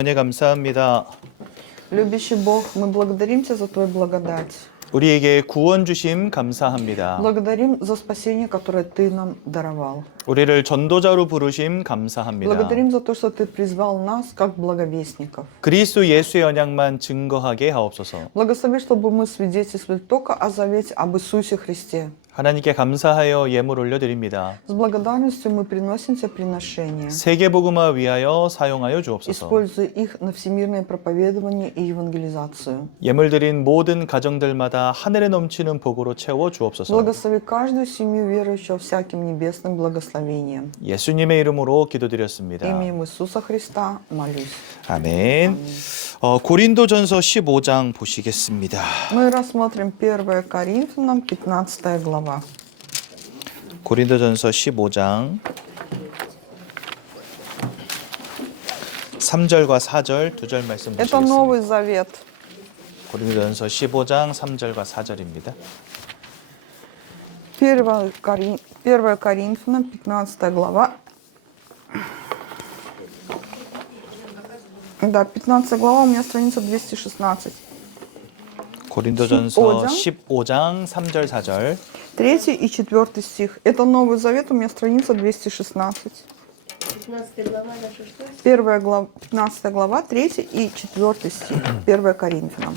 은혜 감사합니다. Любящий Бог, мы благодарим Тебя за Твою благодать. 우리에게 구원 주심 감사합니다. Благодарим за спасение, которое Ты нам даровал. 우리를 전도자로 부르심 감사합니다. Благодарим за то, что Ты призвал нас как благовестников. 그리스도 예수의 언약만 증거하게 하옵소서. Благослови, чтобы мы свидетельствовали только о завете об Иисусе Христе. 하나님께 감사하여 예물 올려드립니다. С благодарностью мы приносим Тебе приношения. 세계복음화 위하여 사용하여 주옵소서. Используя их на всемирное проповедование и евангелизацию. 예물 드린 모든 가정들마다 하늘에 넘치는 복으로 채워 주옵소서. Благослови каждую семью верующего всяким небесным благословением. 예수님의 이름으로 기도드렸습니다. Именем Иисуса Христа молюсь. 아멘. 고린도전서 15장 보시겠습니다. Мы рассмотрим 1 Коринфянам, 15 глава. 고린도전서 15장 3절과 4절 두 절 말씀 Это 보시겠습니다. Новый Завет. 고린도전서 15장 3절과 4절입니다. 1 Коринфянам, 15 глава. Да, 15 глава, у меня страница 216. 고린도전서 15장 3절 4절. 3 и 4 стих. Это Новый Завет, у меня страница 216. 15 глава наша что? 15 глава, 3 и 4 стих. 1 Коринфянам.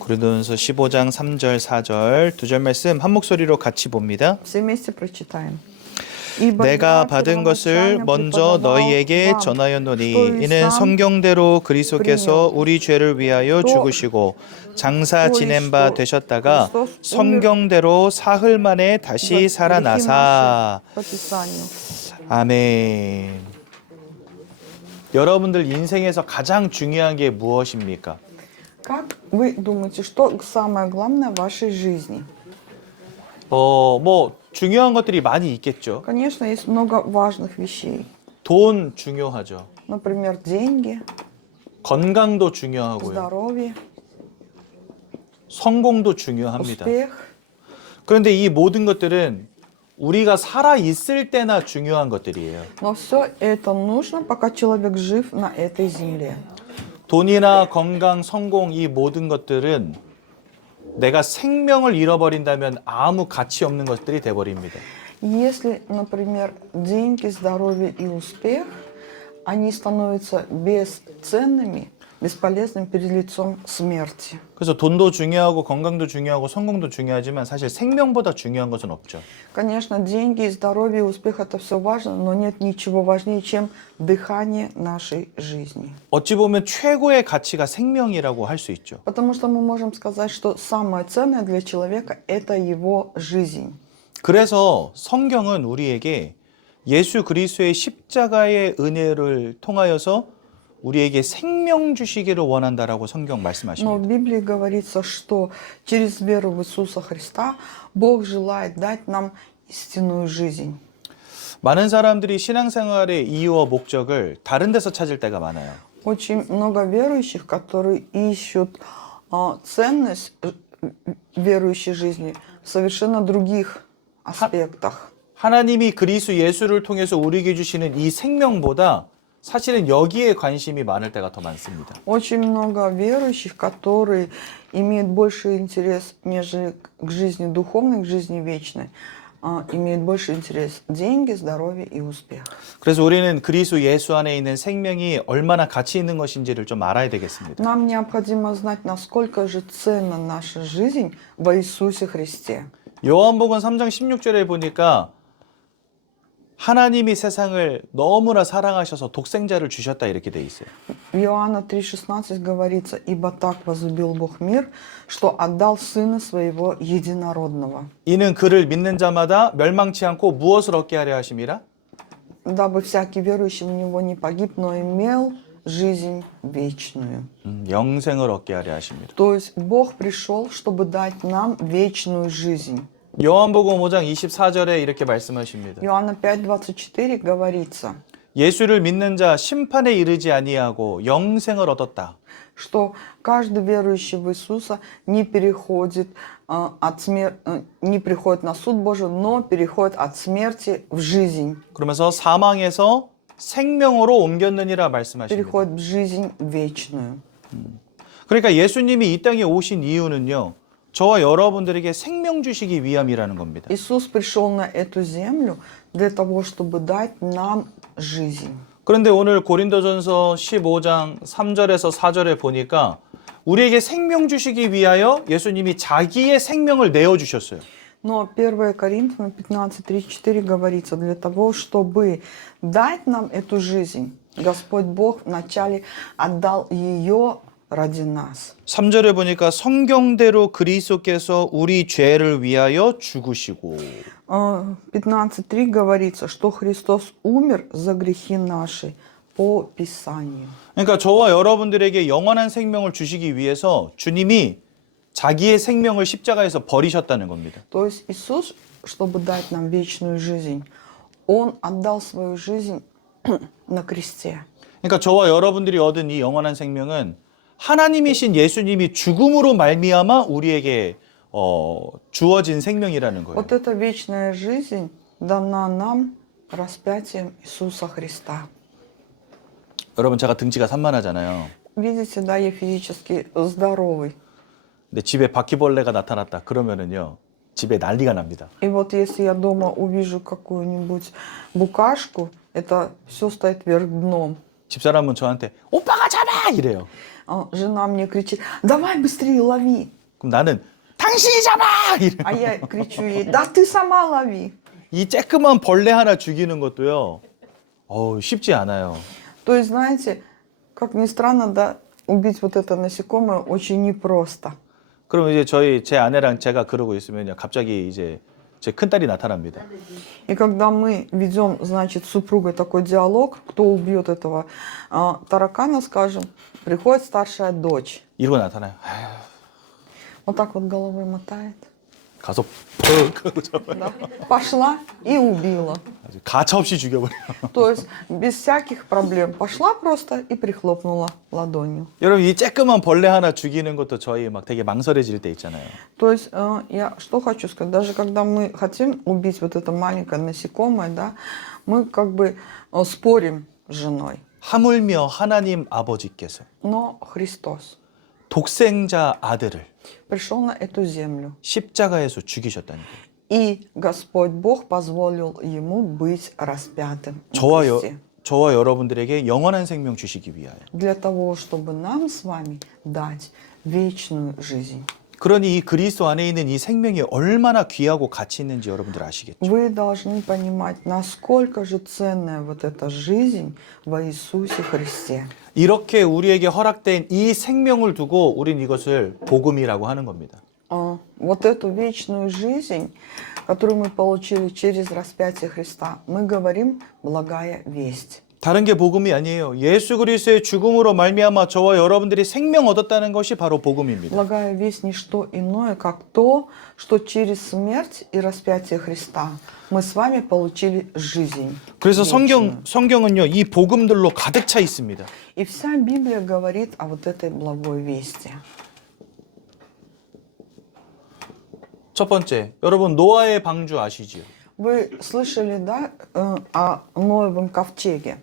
고린도전서 15장 3절 4절 두 절 말씀 한 목소리로 같이 봅니다. Все вместе прочитаем. 내가 받은 것을 먼저 너희에게 전하였노니 이는 성경대로 그리스도께서 우리 죄를 위하여 죽으시고 장사 지낸 바 되셨다가 성경대로 사흘 만에 다시 살아나사. 아멘. 여러분들 인생에서 가장 중요한 게 무엇입니까? Как вы думаете, что самое главное в вашей жизни? 뭐 중요한 것들이 많이 있겠죠. Конечно, есть много важных вещей. 돈 중요하죠. Например, деньги, 건강도 중요하고요. здоровье, 성공도 중요합니다. успех. 그런데 이 모든 것들은 우리가 살아 있을 때나 중요한 것들이에요. Но все это нужно, пока человек жив на этой земле. 돈이나 건강, 성공 이 모든 것들은 내가 생명을 잃어버린다면 아무 가치 없는 것들이 돼버립니다. Если, например, деньги, здоровье и успех, они становятся бесценными, бесполезными перед лицом смерти. 그래서 돈도 중요하고 건강도 중요하고 성공도 중요하지만 사실 생명보다 중요한 것은 없죠. Конечно, деньги, здоровье и успех – это все важно, но нет ничего важнее, чем дыхание нашей жизни. 어찌 보면 최고의 가치가 생명이라고 할 수 있죠. Потому что мы можем сказать, что самое ценное для человека – это его жизнь. 그래서 성경은 우리에게 예수 그리스도의 십자가의 은혜를 통하여서 우리에게 생명 주시기를 원한다라고 성경 Но в 말씀하십니다. Библии говорится, что через веру в Иисуса Христа Бог желает дать нам истинную жизнь. 많은 사람들이 신앙생활의 이유와 목적을 다른 데서 찾을 때가 많아요. Очень много верующих, которые ищут ценность верующей жизни в совершенно других аспектах. 하나님이 그리스도 예수를 통해서 우리에게 주시는 이 생명보다 사실은 여기에 관심이 많을 때가 더 많습니다. Очень много верующих, которые имеют больше интерес, нежели к жизни духовной, к жизни вечной, имеют больше интерес деньги, здоровье и успех. 그래서 우리는 그리스도 예수 안에 있는 생명이 얼마나 가치 있는 것인지를 좀 알아야 되겠습니다. Нам необходимо знать, насколько же ценна наша жизнь во Иисусе Христе. 요한복음 3장 16절에 보니까 하나님이 세상을 너무나 사랑하셔서 독생자를 주셨다 이렇게 돼 있어요. В Иоанна 3,16 говорится: «Ибо так возлюбил Бог мир, что отдал Сына Своего Единородного, 이는 그를 믿는 자마다 멸망치 않고 무엇을 얻게 하려 하심이라? дабы всякий верующий в Него не погиб, но имел жизнь вечную». 영생을 얻게 하려 하심이라. То есть Бог пришел, чтобы дать нам вечную жизнь. 요한복음 5장 24절에 이렇게 말씀하십니다. Иоанна 5,24 говорится, 예수를 믿는 자 심판에 이르지 아니하고 영생을 얻었다. что каждый верующий в Иисуса не переходит не приходит на суд Божий, но переходит от смерти в жизнь. 그러면서 사망에서 생명으로 옮겼느니라 말씀하십니다. переходит в жизнь вечную. 그러니까 예수님이 이 땅에 오신 이유는요. 저와 여러분들에게 생명 주시기 위함이라는 겁니다. Иисус пришел на эту землю для того, чтобы дать нам жизнь. 그런데 오늘 고린도전서 15장 3절에서 4절에 보니까 우리에게 생명 주시기 위하여 예수님이 자기의 생명을 내어 주셨어요. Но 1 Коринфянам 15:3-4 говорится, для того, чтобы дать нам эту жизнь, Господь Бог вначале отдал ее ради нас. 3절에 보니까 성경대로 그리스도께서 우리 죄를 위하여 죽으시고 15:3 говорится, что Христос умер за грехи наши по Писанию. 그러니까 저와 여러분들에게 영원한 생명을 주시기 위해서 주님이 자기의 생명을 십자가에서 버리셨다는 겁니다. То есть Иисус, чтобы дать нам вечную жизнь, Он отдал свою жизнь на кресте. 그러니까 저와 여러분들이 얻은 이 영원한 생명은 하나님이신 예수님이 죽음으로 말미암아 우리에게 주어진 생명이라는 거예요. Вот эта вечная жизнь дана нам распятием Иисуса Христа. 여러분 제가 등치가 산만하잖아요. Видите, да, я физически здоровый. 근데 집에 바퀴벌레가 나타났다 그러면은요. 집에 난리가 납니다. И вот если я дома увижу какую-нибудь букашку, это все стоит вверх дном. 집사람은 저한테 오빠가 잡아 이래요. Жена мне кричит, давай быстрее лови. 그럼 나는 당신이 잡아 이래요. А я кричу ей, да ты сама лови. 이 쬐끄만 벌레 하나 죽이는 것도요. 쉽지 않아요. То есть, знаете, как ни странно, да, убить вот это насекомое очень непросто. 그럼 이제 제 아내랑 제가 그러고 있으면요. 갑자기 이제 제 큰딸이 나타납니다. И когда мы ведем, значит, с супругой такой диалог, кто убьет этого таракана, скажем, приходит старшая дочь. 이러고 나타나요. Вот так вот головой мотает. 가서 퍽 하고 잡아요. Да. Пошла и убила. 아주 가차없이 죽여버려요. То есть без всяких проблем. Пошла просто и прихлопнула ладонью. 여러분 이 쬐끄만 벌레 하나 죽이는 것도 저희 막 되게 망설여질 때 있잖아요. То есть я что хочу сказать, даже когда мы хотим убить вот это маленькое насекомое, да, мы как бы спорим с женой. 하물며 하나님 아버지께서 Но Христос 독생자 아들을 пришел на эту землю. 십자가에서 죽이셨다는 거예요. И Господь Бог позволил ему быть распятым на кресте. 저와 여러분들에게 영원한 생명 주시기 위하여. Для того, чтобы нам с вами дать вечную жизнь. 그러니 이 그리스도 안에 있는 이 생명이 얼마나 귀하고 가치 있는지 여러분들 아시겠죠? Вы должны понимать, насколько же ценная вот эта жизнь во Иисусе Христе. 이렇게 우리에게 허락된 이 생명을 두고 우린 이것을 복음이라고 하는 겁니다. Вот эту вечную жизнь, которую мы получили через распятие Христа, мы говорим благая весть. 다른 게 복음이 아니에요. 예수 그리스도의 죽음으로 말미암아 저와 여러분들이 생명 얻었다는 것이 바로 복음입니다. Благая весть не что иное, как то, что через смерть и распятие Христа мы с вами получили жизнь. 그래서 вечную. 성경은요 이 복음들로 가득 차 있습니다. И вся Библия говорит о вот этой благой вести. 첫 번째, 여러분 노아의 방주 아시지요? Вы слышали, да, о Ноевом ковчеге?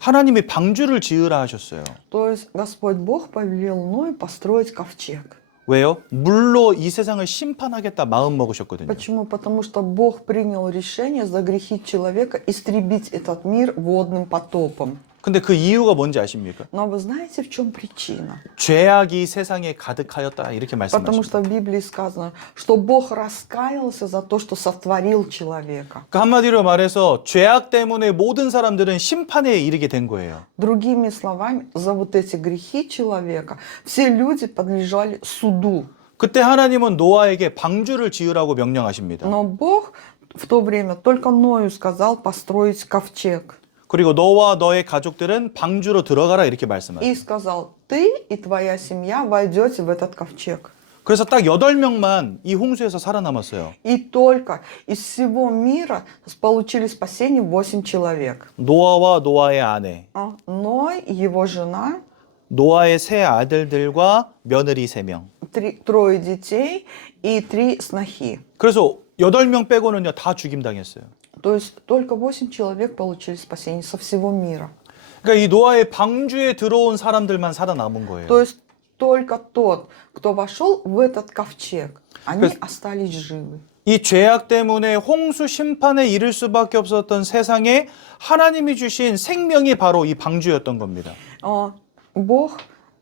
하나님이 방주를 지으라 하셨어요. То есть Господь Бог повелел Ною построить ковчег. 왜요? 물로 이 세상을 심판하겠다 마음 먹으셨거든요. Почему? Потому что Бог принял решение за грехи человека истребить этот мир водным потопом. 근데 그 이유가 뭔지 아십니까? Но вы знаете, в чем причина? 죄악이 세상에 가득하였다 이렇게 Потому что 말씀하십니다. в Библии сказано, что Бог раскаялся за то, что сотворил человека. 그 한마디로 말해서 죄악 때문에 모든 사람들은 심판에 이르게 된 거예요. Другими словами, за вот эти грехи человека все люди подлежали суду. 그때 하나님은 노아에게 방주를 지으라고 명령하십니다. Но Бог в то время только Ною сказал построить ковчег. 그리고 너와 너의 가족들은 방주로 들어가라 이렇게 말씀하세요. И сказал, ты и твоя семья войдете в этот ковчег. 그래서 딱 8명만 이 홍수에서 살아남았어요. И только из всего мира получили спасение 8 человек. 노아와 노아의 아내, Ной, его жена, 노아의 세 아들들과 며느리 3명. трое детей и 3 снохи. 그래서 8명 빼고는요 다 죽임당했어요. То есть только 8 человек получили спасение со всего мира. 그러니까 이 노아의 방주에 들어온 사람들만 살아남은 거예요. То есть только тот, кто вошел в этот ковчег, они есть- остались живы. 이 죄악 때문에 홍수 심판에 이를 수밖에 없었던 세상에 하나님이 주신 생명이 바로 이 방주였던 겁니다. Бог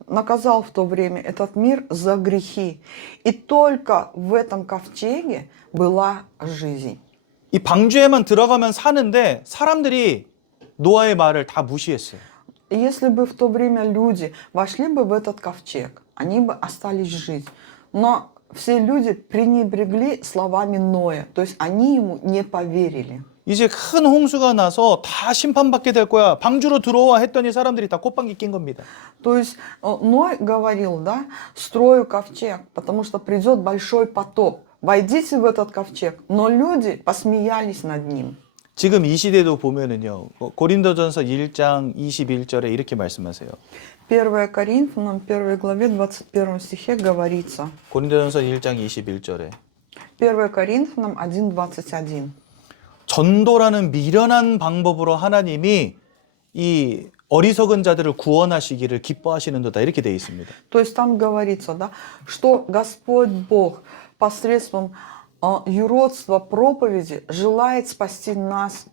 наказал в то время этот мир за грехи. И только в этом ковчеге была жизнь. 이 방주에만 들어가면 사는데 사람들이 노아의 말을 다 무시했어요. Если бы в то время люди вошли бы в этот ковчег, они бы остались жить. Но все люди пренебрегли словами Ноя, то есть они ему не поверили. 이제 큰 홍수가 나서 다 심판받게 될 거야. 방주로 들어와 했더니 사람들이 다 꽃방귀 낀 겁니다. То есть Ной говорил, да, строю ковчег, потому что придет большой потоп. Войдите в этот ковчег. Но люди посмеялись над ним. 지금 이 시대도 보면은요. 고린도전서 1장 21절에 이렇게 말씀하세요. 1 Коринфянам, 1 главе, 21 стихе говорится. 고린도전서 1장 21절에 1 Коринфянам 1:21. 전도라는 미련한 방법으로 하나님이 이 어리석은 자들을 구원하시기를 기뻐하시는도다 이렇게 되어 있습니다. То есть там говорится, да, что Господь Бог посредством юродства проповеди желает спасти нас,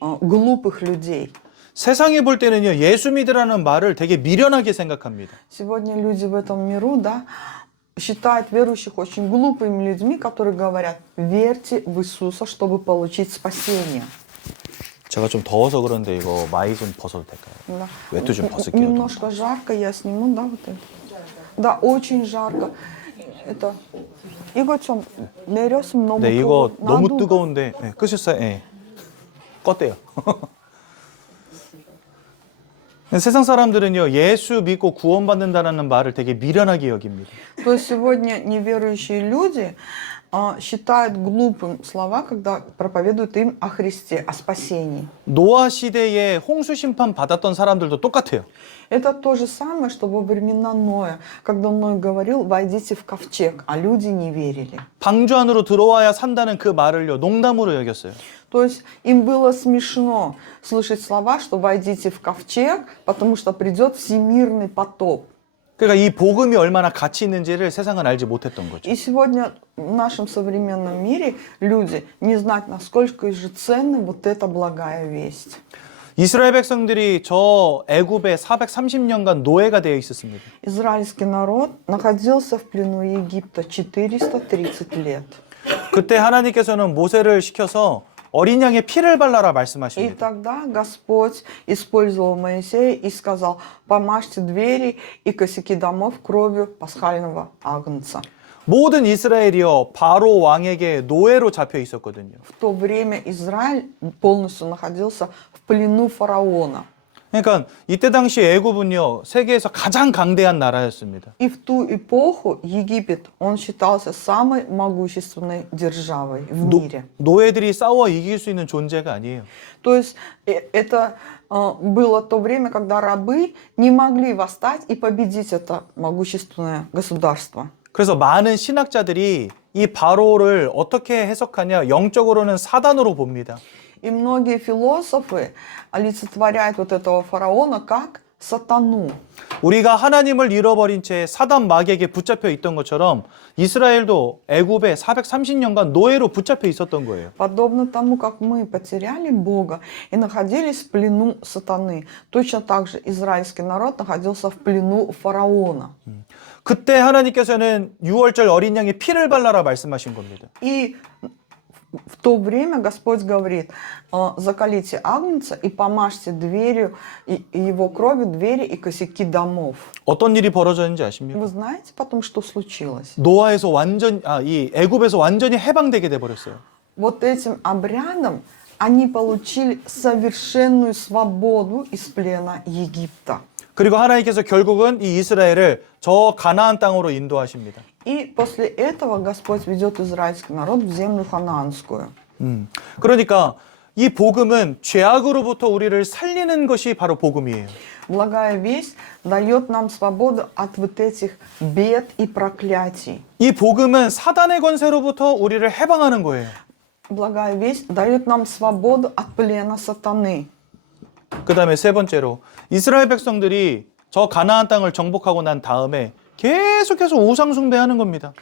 глупых людей. 세상에 볼 때는요. 예수 믿으라는 말을 되게 미련하게 생각합니다. Сегодня люди в этом миру, да, считают верующих очень глупыми людьми, которые говорят: верьте в Иисуса, чтобы получить спасение. 제가 좀 더워서 그런데 이거 마이 좀 벗어도 될까요? Да. 외투 좀 벗을게요. Немножко жарко, я сниму, да, вот это. Да, очень жарко. Это 이거 좀 내렸으면 너무 네, 이거 뜨거워. 너무 나도 뜨거운데 네, 끄셨어요? 네. 껐대요. 세상 사람들은요 예수 믿고 구원받는다는 말을 되게 미련하게 여깁니다. То есть сегодня неверующие люди считают глупым слова, когда проповедуют им о Христе, о спасении. 노아 시대에 홍수 심판 받았던 사람들도 똑같아요. Это то же самое, что во времена Ноя, когда Ной говорил: войдите в ковчег, а люди не верили. 방주 안으로 들어와야 산다는 그 말을요 농담으로 여겼어요. То есть им было смешно слышать слова, что войдите в ковчег, потому что придет всемирный потоп. 그러니까 이 복음이 얼마나 가치 있는지를 세상은 알지 못했던 거죠. И сегодня в нашем современном мире люди не знают, насколько же ценна вот эта благая весть. 이스라엘 백성들이 저 애굽에 430년간 노예가 되어 있었습니다. Израильский народ находился в плену Египта 430 лет. 그때 하나님께서는 모세를 시켜서 어린 양의 피를 발라라 И 말씀하십니다. тогда Господь использовал Моисея и сказал: помажьте двери и косяки домов кровью пасхального агнца. 모든 이스라엘이요 바로 왕에게 노예로 잡혀 있었거든요. В то время Израиль полностью находился в плену фараона. 그러니까 이때 당시 애굽은요 세계에서 가장 강대한 나라였습니다. И в ту эпоху Египет, он считался самой могущественной державой в мире. 노예들이 싸워 이길 수 있는 존재가 아니에요. То есть это было то время, когда рабы не могли восстать и победить это могущественное государство. 그래서 많은 신학자들이 이 바로를 어떻게 해석하냐 영적으로는 사단으로 봅니다. И многие философы олицетворяют вот этого фараона как сатану. 우리가 하나님을 잃어버린 채 사단 마귀에게 붙잡혀 있던 것처럼 이스라엘도 애굽에 430년간 노예로 붙잡혀 있었던 거예요. Подобно тому, как мы потеряли Бога и находились в плену сатаны, точно так же израильский народ находился в плену фараона. 그때 하나님께서는 6월절 어린 양의 피를 발라라 말씀하신 겁니다. И в то время Господь говорит: закалите агнца и помажьте дверью, и его кровью двери и косяки домов. 어떤 일이 벌어졌는지 아십니까? Вы знаете потом, что случилось? 노아에서 이 애굽에서 완전히 해방되게 돼 버렸어요. Вот этим обрядом они получили совершенную свободу из плена Египта. 그리고 하나님께서 결국은 이 이스라엘을 저 가나안 땅으로 인도하십니다. И после этого Господь ведет израильский народ в землю ханаанскую. 그러니까 이 복음은 죄악으로부터 우리를 살리는 것이 바로 복음이에요. Благая весть дает нам свободу от вот этих бед и проклятий. 이 복음은 사단의 권세로부터 우리를 해방하는 거예요. Благая весть дает нам свободу от плена сатаны. 그다음에 세 번째로 이스라엘 백성들이 저 가나안 땅을 정복하고 난 다음에 계속해서 우상 숭배하는 겁니다.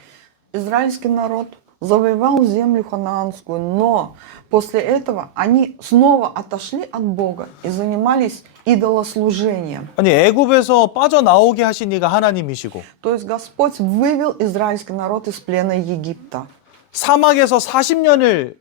Израильский народ завоевал землю ханаанскую, но после этого они снова отошли от Бога и занимались идолослужением. 아니 애굽에서 빠져나오게 하신 이가 하나님이시고 То есть Господь вывел израильский народ из плена Египта. 사막에서 40년을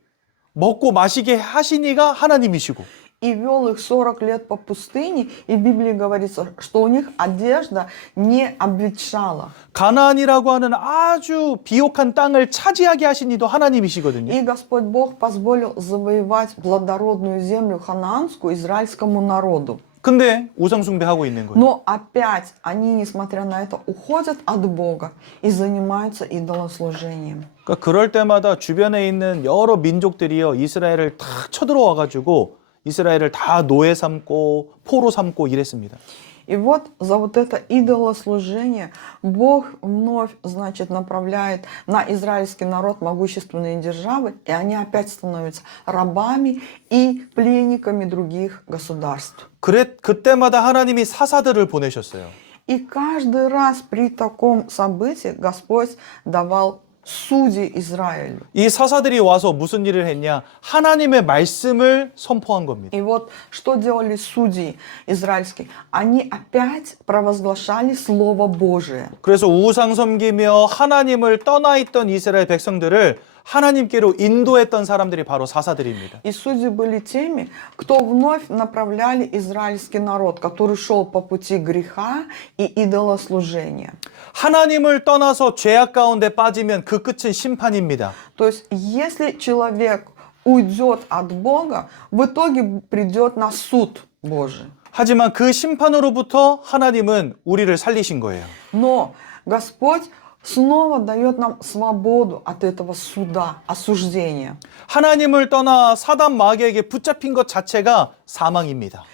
먹고 마시게 하신 이가 하나님이시고 И вел их 40 лет по пустыне, и в Библии говорится, что у них одежда не обветшала. 가나안이라고 하는 아주 비옥한 땅을 차지하게 하신 이도 하나님이시거든요. И Господь Бог позволил завоевать плодородную землю ханаанскую израильскому народу. 근데 우상 숭배하고 있는 거예요. Но опять они, несмотря на это, уходят от Бога и занимаются идолослужением. 그러니까 그럴 때마다 주변에 있는 여러 민족들이요 이스라엘을 다 쳐들어와 가지고 이스라엘을 다 노예 삼고 포로 삼고 이랬습니다. И вот за вот это идолослужение Бог вновь, значит, направляет на израильский народ могущественные державы, и они опять становятся рабами и пленниками других государств. 그때마다 하나님이 사사들을 보내셨어요. И каждый раз при таком событии Господь давал судей Израилю. 이 사사들이 와서 무슨 일을 했냐? 하나님의 말씀을 선포한 겁니다. И вот что делали судьи израильские? Они опять провозглашали Слово Божие. 그래서 우상 섬기며 하나님을 떠나 있던 이스라엘 백성들을 하나님께로 인도했던 사람들이 바로 사사들입니다. И судьи были теми, кто вновь направляли израильский народ, который шел по пути греха и идолослужения. 하나님을 떠나서 죄악 가운데 빠지면 그 끝은 심판입니다. То есть, если человек уйдет от Бога, в итоге придет на суд Божий. 하지만 그 심판으로부터 하나님은 우리를 살리신 거예요. Но Господь снова дает нам свободу от этого суда, осуждения. 하나님을 떠나 사단 마귀에게 붙잡힌 것 자체가 사망입니다.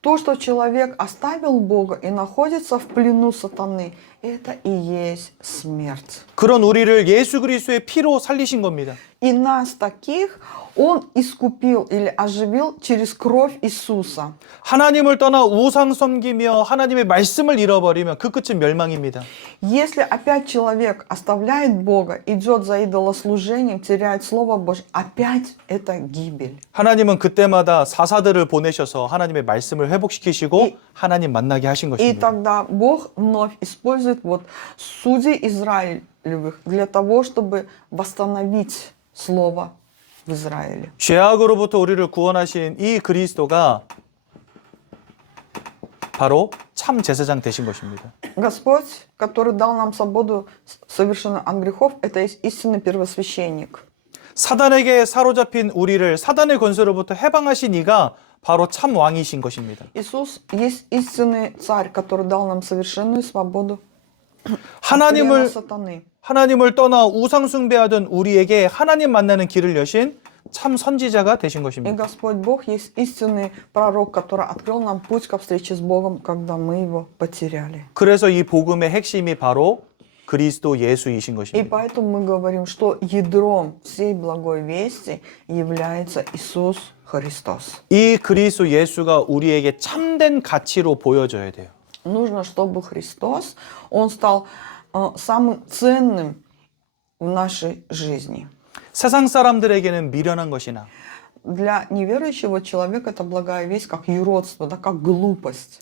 То, что человек оставил Бога и находится в плену сатаны, это и есть смерть. 그런 우리를 예수 그리스도의 피로 살리신 겁니다. И нас таких Он искупил или оживил через кровь Иисуса. 하나님을 떠나 우상 섬기며 하나님의 말씀을 잃어버리면 그 끝은 멸망입니다. Если опять человек оставляет Бога, идет за идолослужением, теряет Слово Божье, опять это гибель. 하나님은 그때마다 사사들을 보내셔서 하나님의 말씀을 회복시키시고 하나님 만나게 하신 И 것입니다. тогда Бог вновь использует вот судей Израилевых для того, чтобы восстановить Слово в Израиле. 죄악으로부터 우리를 구원하신 이 그리스도가 바로 참 제사장 되신 것입니다. Господь, который дал нам свободу совершенно от грехов, это есть истинный первосвященник. 사단에게 사로잡힌 우리를 사단의 권세로부터 해방하신 이가 바로 참 왕이신 것입니다. Иисус есть истинный царь, который дал нам совершенную свободу от 하나님을 плена сатаны. 하나님을 떠나 우상 숭배하던 우리에게 하나님 만나는 길을 여신 참 선지자가 되신 И 것입니다. Господь Бог есть истинный пророк, который открыл нам путь ко встрече с Богом, когда мы его потеряли. 그래서 이 복음의 핵심이 바로 그리스도 예수이신 И 것입니다. поэтому мы говорим, что ядром всей благой вести является Иисус Христос. 이 그리스도 예수가 우리에게 참된 가치로 보여져야 돼요. Нужно, чтобы Христос, Он стал самым ценным в нашей жизни. 세상 사람들에게는 미련한 것이나 Для неверующего человека это благая весть, как юродство, да, как глупость.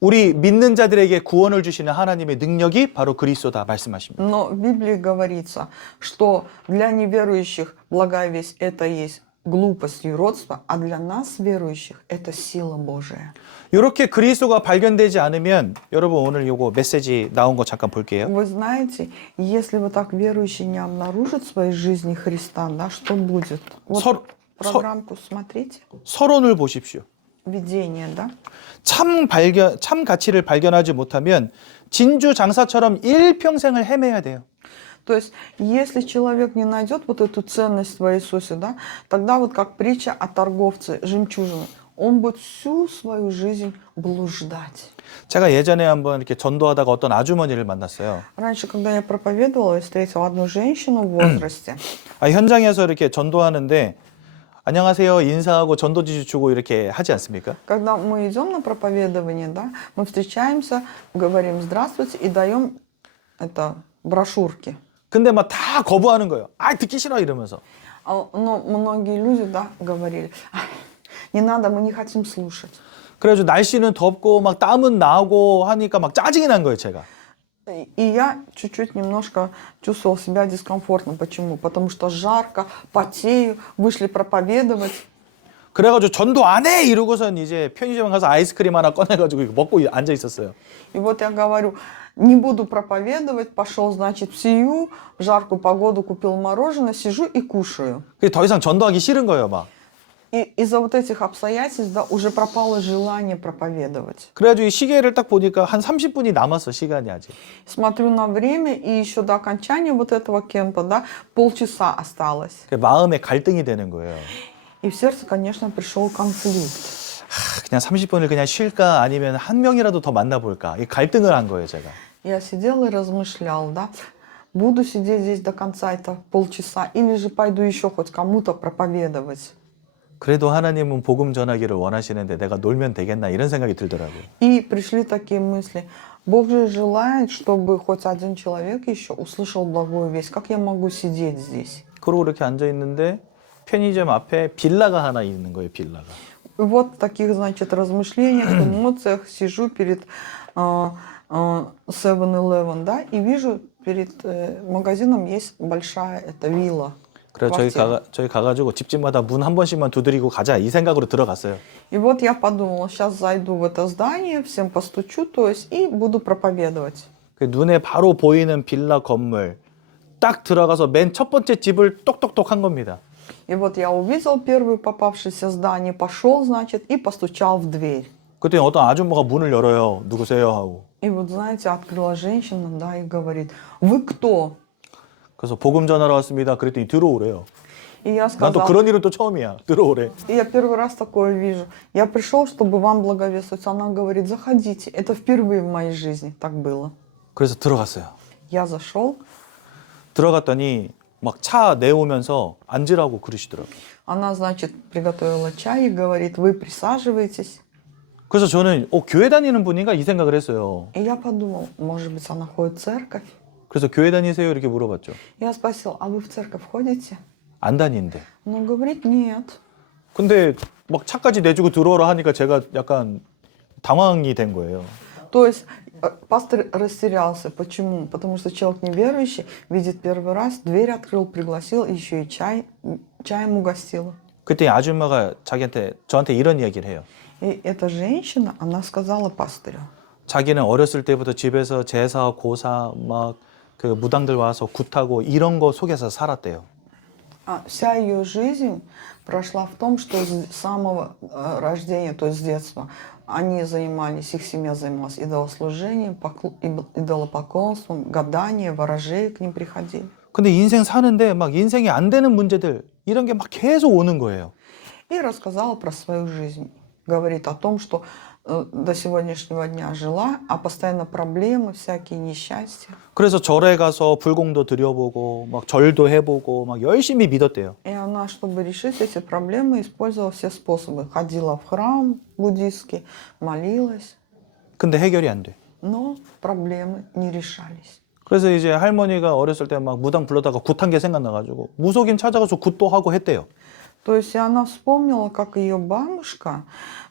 우리 믿는 자들에게 구원을 주시는 하나님의 능력이 바로 그리스도다 말씀하십니다. Но в Библии говорится, что для неверующих благая весть это есть глупость, юродство, а для нас, верующих, это сила Божия. 이렇게 그리스도가 발견되지 않으면 여러분 오늘 요거 메시지 나온 거 잠깐 볼게요. Вы знаете, если вы так верующие не обнаружат в своей жизни Христа, да, что будет? Вот программку смотрите, 서론을 보십시오. видение, да? 참 가치를 발견하지 못하면 진주 장사처럼 일평생을 헤매야 돼요. То есть, если человек не найдет вот эту ценность в Иисусе, да, тогда вот как притча о торговце жемчужиной, он будет всю свою жизнь блуждать. 제가 예전에 한번 이렇게 전도하다가 어떤 아주머니를 만났어요. Раньше, когда я проповедовала, я встретила одну женщину в возрасте. 현장에서 이렇게 전도하는데 안녕하세요 인사하고 전도지시 주고 이렇게 하지 않습니까? Когда мы идем на проповедование, да, мы встречаемся, говорим здравствуйте и даем это брошюрки. 근데 막 다 거부하는 거예요. 아 듣기 싫어 이러면서. Но многие люди, да, говорили, «Ай, не надо, мы не хотим слушать. 그래가지고 날씨는 덥고 막 땀은 나고 하니까 막 짜증이 난 거예요 제가. И я чуть-чуть немножко чувствовал себя дискомфортно. Почему? Потому что жарко, потею, вышли проповедовать. 그래가지고 전도 안 해 이러고선 이제 편의점 가서 아이스크림 하나 꺼내가지고 이거 먹고 앉아 있었어요. И вот я говорю, не буду проповедовать, пошел, значит, в сию, в жаркую погоду купил мороженое, сижу и кушаю. 그게 더 이상 전도하기 싫은 거예요 막. И из-за вот этих обстоятельств, да, уже пропало желание проповедовать. 그래가지고 이 시계를 딱 보니까 한 30분이 남았어 시간이 아직. Смотрю на время, и еще до окончания вот этого кемпа, да, полчаса осталось. 마음에 갈등이 되는 거예요. И в сердце, конечно, пришел конфликт. 그냥 30분을 그냥 쉴까 아니면 한 명이라도 더 만나볼까 이 갈등을 한 거예요 제가. Я сидел и размышлял, да, буду сидеть здесь до конца это полчаса, или же пойду еще хоть кому-то проповедовать. 그래도 하나님은 복음 전하기를 원하시는데 내가 놀면 되겠나 이런 생각이 들더라고요. И пришли такие мысли. Бог же желает, чтобы хоть один человек еще услышал благую весть. Как я могу сидеть здесь? 그러고 이렇게 앉아 있는데 편의점 앞에 빌라가 하나 있는 거예요 빌라가. И вот в таких, значит, размышлениях, эмоциях сижу перед 7-Eleven, да, и вижу перед магазином есть большая эта вилла. 그래서 저희 가가지고 집집마다 문 한 번씩만 두드리고 가자 이 생각으로 들어갔어요. И вот я подумала, сейчас зайду в это здание, всем постучу, то есть, и буду проповедовать. 그 눈에 바로 보이는 빌라 건물 딱 들어가서 맨 첫 번째 집을 똑똑똑 한 겁니다. И вот я увидел первое попавшееся здание, пошел, значит, и постучал в дверь. 그랬더니 어떤 아줌마가 문을 열어요. 누구세요? 하고. И вот, знаете, открыла женщина, да, и говорит, вы кто? 그래서 복음 전하러 왔습니다. 그랬더니 들어오래요. И я 난 또 сказала, 그런 일은 또 처음이야. 들어오래. и я первый раз такое вижу. Я пришел, чтобы вам благовествовать. Она говорит, заходите. Это впервые в моей жизни так было. 그래서 들어갔어요. Я зашел, 들어갔더니 막 차 내오면서 앉으라고 그러시더라고요. она, значит, приготовила чай и говорит, вы присаживайтесь. 그래서 저는 교회 다니는 분인가 이 생각을 했어요. И я подумал, может быть, она ходит в церковь? 그래서 교회 다니세요? 이렇게 물어봤죠. Я спросил, а вы в церковь ходите? 안 다니는데. Она говорит, нет. 근데 막 차까지 내주고 들어오라 하니까 제가 약간 당황이 된 거예요. То есть пастор растерялся. Почему? Потому что человек неверующий видит первый раз, дверь открыл, пригласил, еще и чаем угостила. 그때 아줌마가 저한테 이런 이야기를 해요. И эта женщина, она сказала пастырю, 자기는 어렸을 때부터 집에서 제사, 고사, 막 그 무당들 와서 굿하고 이런 거 속에서 살았대요. вся ее жизнь прошла в том, что с самого рождения, то есть с детства, они занимались, их семья занималась идолослужением, идолопоклонством, гаданием, ворожеи к ним приходили. 근데 인생 사는데 막 인생이 안 되는 문제들 이런 게 막 계속 오는 거예요. И рассказала про свою жизнь. Говорит о том, что до сегодняшнего дня жила, а постоянно проблемы, всякие несчастья. 그래서 절에 가서 불공도 드려보고 막 절도 해보고 막 열심히 믿었대요. И она, чтобы решить эти проблемы, использовала все способы. Ходила в храм буддийский, молилась, 근데 해결이 안 돼. но проблемы не решались. 그래서 이제 할머니가 어렸을 때 막 무당 불러다가 굿한 게 생각나가지고 무속인 찾아가서 굿도 하고 했대요. То есть и она вспомнила, как ее бабушка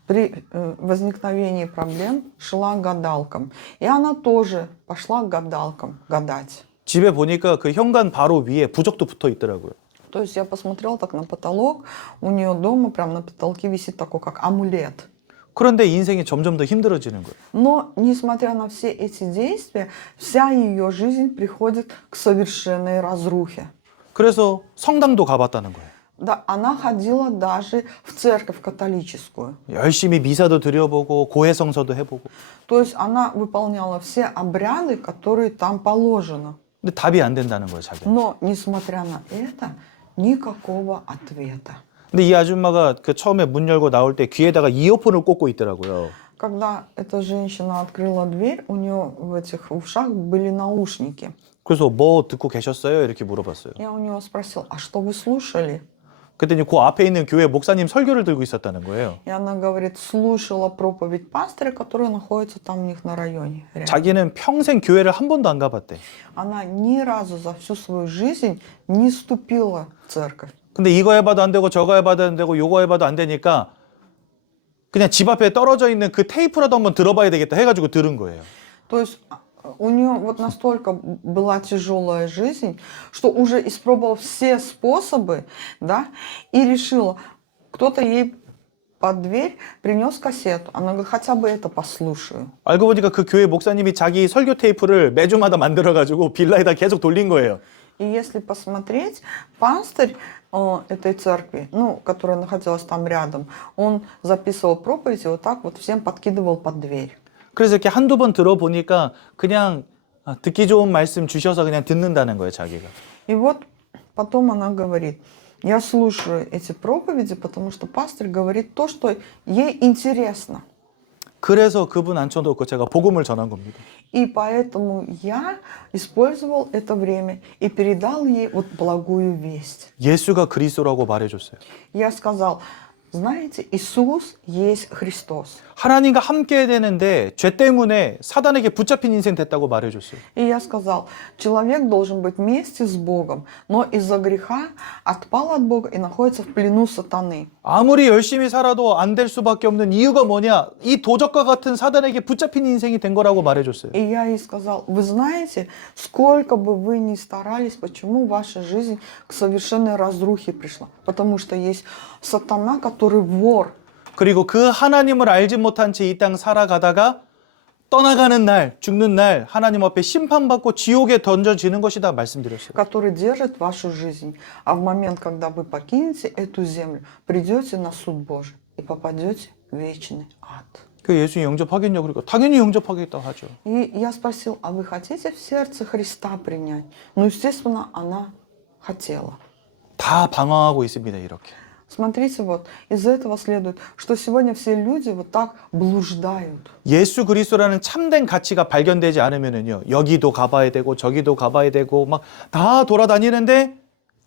при возникновении проблем шла к гадалкам. И она тоже пошла к гадалкам гадать. 집에 보니까 그 현관 바로 위에 부적도 붙어 있더라고요. То есть я посмотрела так на потолок, у нее дома прям на потолке висит такой, как амулет. 그런데 인생이 점점 더 힘들어지는 거예요. Но, несмотря на все эти действия, вся ее жизнь приходит к совершенной разрухе. 그래서 성당도 가봤다는 거예요. Да, она ходила даже в церковь католическую. 열심히 미사도 드려보고 고해성서도 해보고. То есть она выполняла все обряды, которые там положено. 근데 답이 안 된다는 거예요, 자기. Но, несмотря на это, никакого ответа. 근데 이 아줌마가 그 처음에 문 열고 나올 때 귀에다가 이어폰을 꽂고 있더라고요. Когда эта женщина открыла дверь, у нее в этих ушах были наушники. 그래서 뭐 듣고 계셨어요? 이렇게 물어봤어요. Я у нее спросила, а что вы слушали? 그랬더니 그 앞에 있는 교회 목사님 설교를 들고 있었다는 거예요. И она говорит, слушала проповедь пастыря, который находится там у них на районе. рядом. 자기는 평생 교회를 한 번도 안 가봤대. Она ни разу за всю свою жизнь не ступила в церковь. 근데 이거 해봐도 안 되고 저거 해봐도 안 되고 요거 해봐도 안 되니까 그냥 집 앞에 떨어져 있는 그 테이프라도 한번 들어봐야 되겠다 해가지고 들은 거예요. То есть у нее вот настолько была тяжелая жизнь, что уже испробовала все способы, да, и решила, кто-то ей под дверь принес кассету. Она говорит, хотя бы это послушаю. 알고 보니까 그 교회 목사님이 자기 설교 테이프를 매주마다 만들어가지고 빌라에다 계속 돌린 거예요. И если посмотреть, пастырь этой церкви, ну, которая находилась там рядом, он записывал проповеди, вот так вот всем подкидывал под дверь. 그래서 이렇게 한두 번 들어보니까 그냥 듣기 좋은 말씀 주셔서 그냥 듣는다는 거예요, 자기가. И вот потом она говорит, я слушаю эти проповеди, потому что пастырь говорит то, что ей интересно. 그래서 그분 앉혀놓고 제가 복음을 전한 겁니다. И поэтому я использовал это время и передал ей вот благую весть. 예수가 그리스도라고 말해줬어요. Я сказал, знаете, Иисус есть Христос. 하나님과 함께 되는데 죄 때문에 사단에게 붙잡힌 인생 됐다고 말해줬어요. И я сказал, человек должен быть вместе с Богом, но из-за греха отпал от Бога и находится в плену сатаны. 아무리 열심히 살아도 안 될 수밖에 없는 이유가 뭐냐? 이 도적과 같은 사단에게 붙잡힌 인생이 된 거라고 말해줬어요. И я ей сказал, вы знаете, сколько бы вы ни старались, почему ваша жизнь к совершенной разрухе пришла? Потому что есть сатана, который вор. 그리고 그 하나님을 알지 못한 채 이 땅 살아가다가 떠나가는 날, 죽는 날 하나님 앞에 심판받고 지옥에 던져지는 것이다 말씀드렸어요. который держит вашу жизнь. А в момент, когда вы покинете эту землю, придете на суд Божий и попадете в вечный ад. 그 예수 영접하겠냐고 그러니까 당연히 영접하겠다 하죠. И я спросил, а вы хотите в сердце Христа принять? Ну, естественно, она хотела. 다 방황하고 있습니다, 이렇게. Смотрите, вот, из этого следует, что сегодня все люди вот так блуждают. 예수 그리스도라는 참된 가치가 발견되지 않으면은요, 여기도 가봐야 되고 저기도 가봐야 되고 막 다 돌아다니는데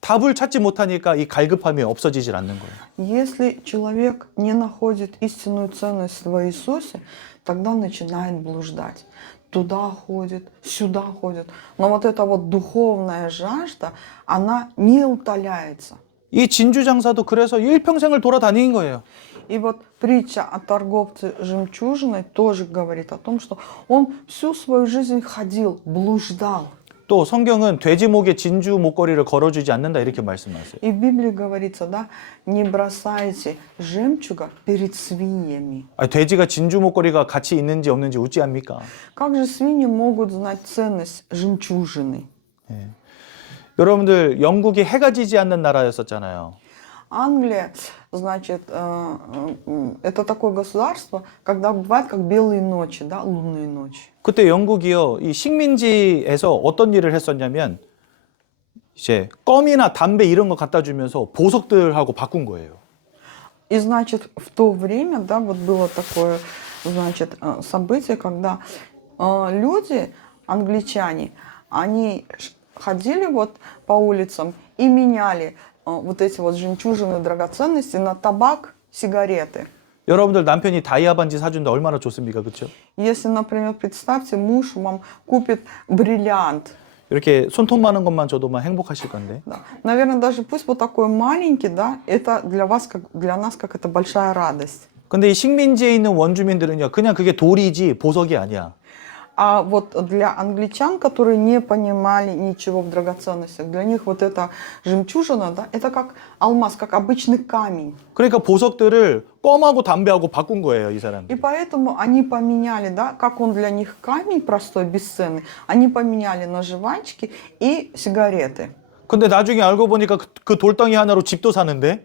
답을 찾지 못하니까 이 갈급함이 없어지질 않는 거예요. Если человек не находит истинную ценность в Иисусе, тогда начинает блуждать. Туда ходит, сюда ходит. Но вот эта вот духовная жажда, она не утоляется. 이 진주 장사도 그래서 일평생을 돌아다닌 거예요. И вот притча о торговце жемчужиной тоже говорит о том, что он всю свою жизнь ходил, блуждал. 또 성경은 돼지 목에 진주 목걸이를 걸어주지 않는다 이렇게 말씀하세요. И в Библии говорится, да, не бросайте жемчуга перед свиньями. 돼지가 진주 목걸이가 가치 있는지 없는지 웃지 않습니까? Как же свиньи могут знать ценность жемчужины? 여러분들 영국이 해가 지지 않는 나라였었잖아요. Англия, значит, это такое государство, когда бывает как белые ночи, да, лунные ночи. 그때 영국이요, 이 식민지에서 어떤 일을 했었냐면 이제 껌이나 담배 이런 거 갖다 주면서 보석들하고 바꾼 거예요. И, значит, в то время, да, вот было такое, значит, событие, когда люди, англичане, они ходили вот по улицам и меняли вот эти вот жемчужины, драгоценности на табак, сигареты. 여러분들 남편이 다이아 반지 사준다 얼마나 좋습니까, 그렇죠? Если, например, представьте, муж вам купит бриллиант, 이렇게 손톱 많은 것만 줘도 막 행복하실 건데. да, наверное, даже пусть вот такой маленький, да, это для вас, как для нас, как это большая радость. 근데 이 식민지에 있는 원주민들은요, 그냥 그게 돌이지 보석이 아니야. А вот для англичан, которые не понимали ничего в драгоценностях, для них вот эта жемчужина, да, это как алмаз, как обычный камень. 그러니까 보석들을 껌하고 담배하고 바꾼 거예요, 이 И 사람들. поэтому они поменяли, да, как он для них камень простой, бесценный, они поменяли на жвачки и сигареты. 근데 나중에 알고 보니까 그 돌덩이 하나로 집도 사는데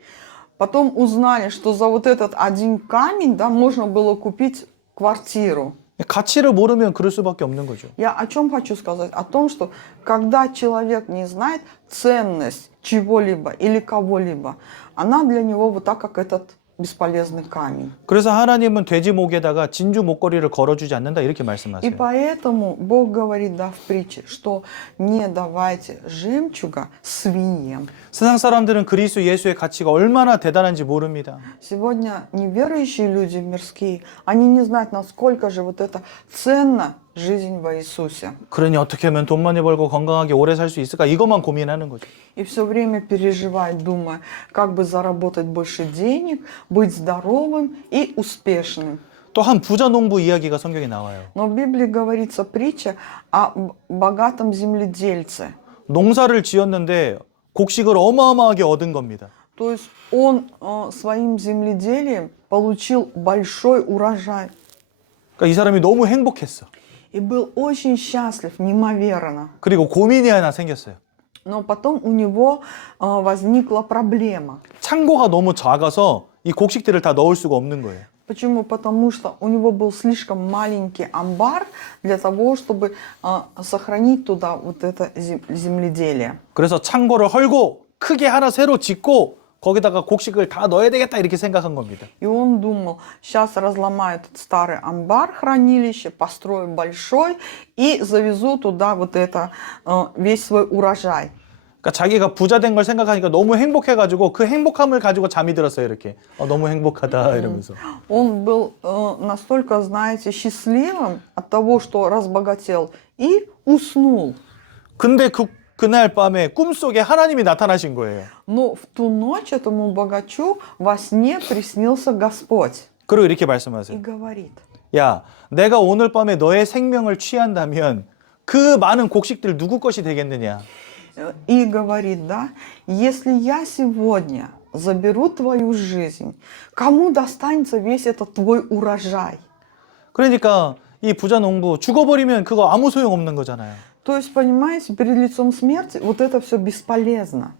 Потом узнали, что за вот этот один камень, да, можно было купить квартиру. 가치를 모르면 그럴 수밖에 없는 거죠. Я о чем хочу сказать? О том, что когда человек не знает ценность чего-либо или кого-либо, она для него вот так, как этот бесполезный камень. 그래서 하나님은 돼지 목에다가 진주 목걸이를 걸어주지 않는다 이렇게 И 말씀하세요. поэтому Бог говорит, да, в притче, что не давайте жемчуга свиньям. 세상 사람들은 그리스도 예수의 가치가 얼마나 대단한지 모릅니다. Сегодня неверующие люди мирские, они не знают, насколько же вот это ценно жизнь во Иисусе. 그러니 어떻게 하면 돈 많이 벌고 건강하게 오래 살 수 있을까? 이것만 고민하는 거죠. И все время переживает, думая, как бы заработать больше денег, быть здоровым и успешным. 또 한 부자 농부 이야기가 성경에 나와요. Но в Библии говорится притча о богатом земледельце. 농사를 지었는데 곡식을 어마어마하게 얻은 겁니다. То есть он своим земледелием получил большой урожай 그러니까 이 사람이 너무 행복했어. и был очень счастлив, неимоверно. 그리고 고민이 하나 생겼어요. Но потом у него возникла проблема. 창고가 너무 작아서 이 곡식들을 다 넣을 수가 없는 거예요. Почему? Потому что у него был слишком маленький амбар для того, чтобы сохранить туда вот это земледелие. 그래서 창고를 헐고 크게 하나 새로 짓고 거기다가 곡식을 다 넣어야 되겠다 이렇게 생각한 겁니다. И он думал, сейчас разломаю этот старый амбар, хранилище, построю большой и завезу туда вот это, весь свой урожай. 그러니까 자기가 부자 된 걸 생각하니까 너무 행복해가지고 그 행복함을 가지고 잠이 들었어요. 이렇게 너무 행복하다 이러면서. Он был настолько, знаете, счастливым от того, что разбогател, и уснул. 근데 그날 밤에 꿈속에 하나님이 나타나신 거예요. Но в ту ночь этому богачу во сне приснился Господь 그리고 이렇게 и 말씀하세요. говорит: 야, 내가 오늘 밤에 너의 생명을 취한다면 그 많은 곡식들 누구 것이 되겠느냐? и говорит, да, если я сегодня заберу твою жизнь, кому достанется весь этот твой урожай? 그러니까 이 부자 농부 죽어버리면 그거 아무 소용 없는 거잖아요. То есть, понимаете, перед лицом смерти вот это все бесполезно.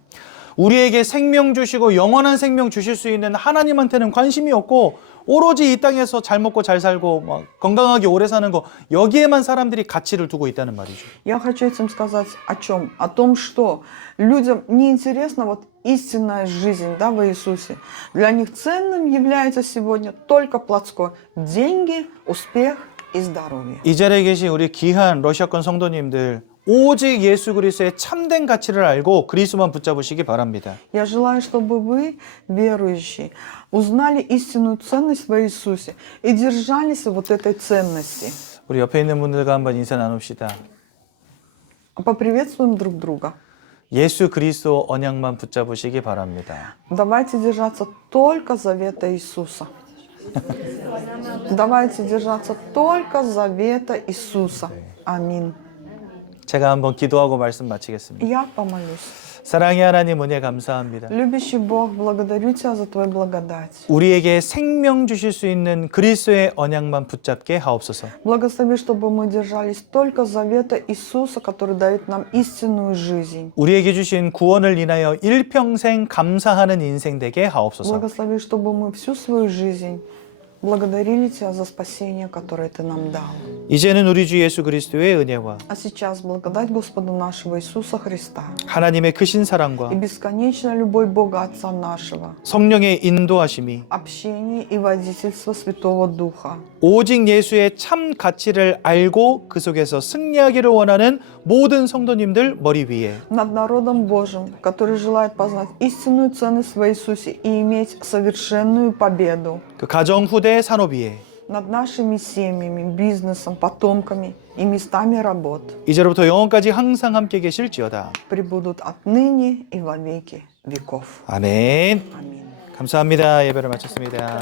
우리에게 생명 주시고 영원한 생명 주실 수 있는 하나님한테는 관심이 없고 오로지 이 땅에서 잘 먹고 잘 살고 막 건강하게 오래 사는 거 여기에만 사람들이 가치를 두고 있다는 말이죠. Я хочу этим сказать о чем? О том, что людям не интересна вот истинная жизнь, да, в Иисусе. Для них ценным является сегодня только плотское: деньги, успех и здоровье. 이 자리에 계신 우리 귀한 러시아권 성도님들 오직 예수 그리스도의 참된 가치를 알고 그리스도만 붙잡으시기 바랍니다. Я желаю, чтобы вы, верующие, узнали истинную ценность в Иисусе и держались вот этой ценности. 우리 옆에 있는 분들과 한번 인사 나눕시다. Поприветствуем друг друга. 예수 그리스도 언약만 붙잡으시기 바랍니다. Давайте держаться только завета Иисуса. Давайте держаться только завета Иисуса. Аминь. 제가 한번 기도하고 말씀 마치겠습니다. Я помолюсь. 사랑의 하나님 은혜 감사합니다. Любящий Бог, благодарю Тебя за Твою благодать. 우리에게 생명 주실 수 있는 그리스도의 언약만 붙잡게 하옵소서. Благослови, чтобы мы держались только завета Иисуса, который дает нам истинную жизнь. 우리에게 주신 구원을 인하여 일평생 감사하는 인생 되게 하옵소서. Благослови, чтобы мы всю свою жизнь благодарили Тебя за спасение, которое Ты нам дал. 이제는 우리 주 예수 그리스도의 은혜와 А сейчас благодать Господа нашего Иисуса Христа 하나님의 크신 사랑과 и бесконечная любовь Бога Отца нашего, 성령의 인도하심이 общение и водительство Святого Духа, 오직 예수의 참 가치를 알고 그 속에서 승리하기를 원하는 모든 성도님들 머리 위에 над народом Божьим, который желает познать истинную ценность в Иисусе и иметь совершенную победу, 그 가정 후대 산업 위에 над нашими семьями, бизнесом, потомками и местами работ, 이제로부터 영원까지 항상 함께 계실지어다. пребудут отныне и во веки веков. 아멘. Аминь. 감사합니다. 예배를 마쳤습니다.